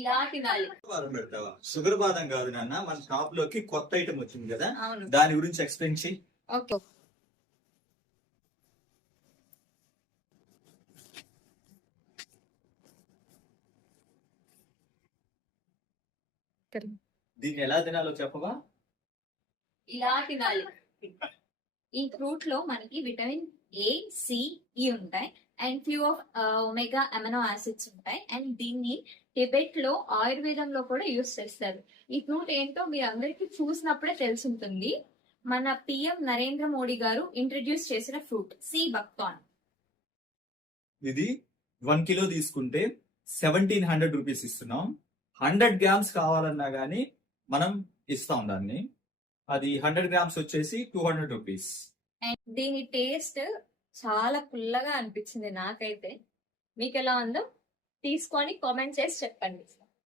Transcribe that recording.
ఇలా తినాలి. బాదం పెడతావా? షుగర్ బాదం కాదు నాన్న, మన షాప్ లోకి కొత్త ఐటమ్ వచ్చింది కదా, అవును. దాని గురించి ఎక్స్ప్లెయిన్ చేయి. ఓకే. దీన్ని ఎలా తినాలో చెప్పవా? ఇలా తినాలి. ఈ ఫ్రూట్ లో మనకి విటమిన్ ఏ, సి, ఈ ఉంటాయి and few of omega amino acids ఉంటాయి అండ్ దీన్ని టిబెట్ లో ఆయుర్వేదంలో కూడా యూస్ చేస్తారు. ఈ ఫ్రూట్ ఏంటో మీరు అందరికీ చూసినప్పుడే తెలుసుంటుంది. మన పిఎం నరేంద్ర మోడీ గారు ఇంట్రడ్యూస్ చేసిన ఫ్రూట్ సి బక్తాన్. ఇది 1 కిలో తీసుకుంటే 1700 రూపీస్ ఇస్తున్నాం. 100 గ్రామ్స్ కావాలన్నా గానీ మనం ఇస్తాం దాన్ని. అది 100 గ్రామ్స్ వచ్చేసి 200 రూపీస్. అండ్ దీని టేస్ట్ చాలా పుల్లగా అనిపించింది నాకైతే. మీకు ఎలా ఉందో తీసుకొని కామెంట్ చేసి చెప్పండి.